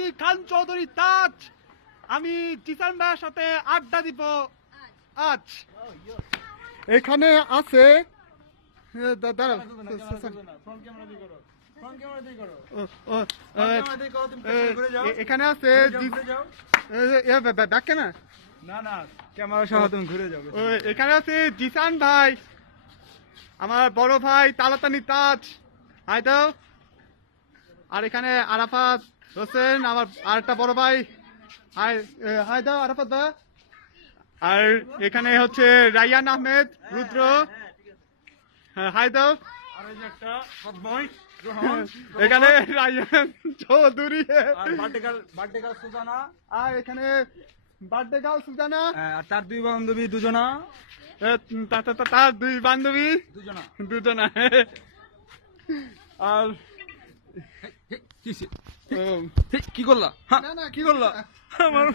আমি খান চৌধুরী তাজ, আমি জিসান ভাইয়ের সাথে আড্ডা দিব আজ। এখানে আছে এখানে আছে দেখে না না ক্যামেরা সহ তুমি ঘুরে যাবে। এখানে আছে জিসান ভাই, আমার বড় ভাই তালাতানি তাজ, হাই দাও। আর এখানে আরাফাত হোসেন, আমার আরেকটা বড় ভাই, হাই হাই দাও আরাফাত দা। আর এখানে হচ্ছে রায়ান আহমেদ রুদ্র, হাই দাও। এখানে রায়ান চৌধুরী, বার্থডে গার্ল সুজানা, আর এখানে বার্থডে গার্ল সুজানা, আর তার দুই বান্ধবী দুজনা, তার দুই বান্ধবী দুজনা। আর কি করলা? না কি করলা আমার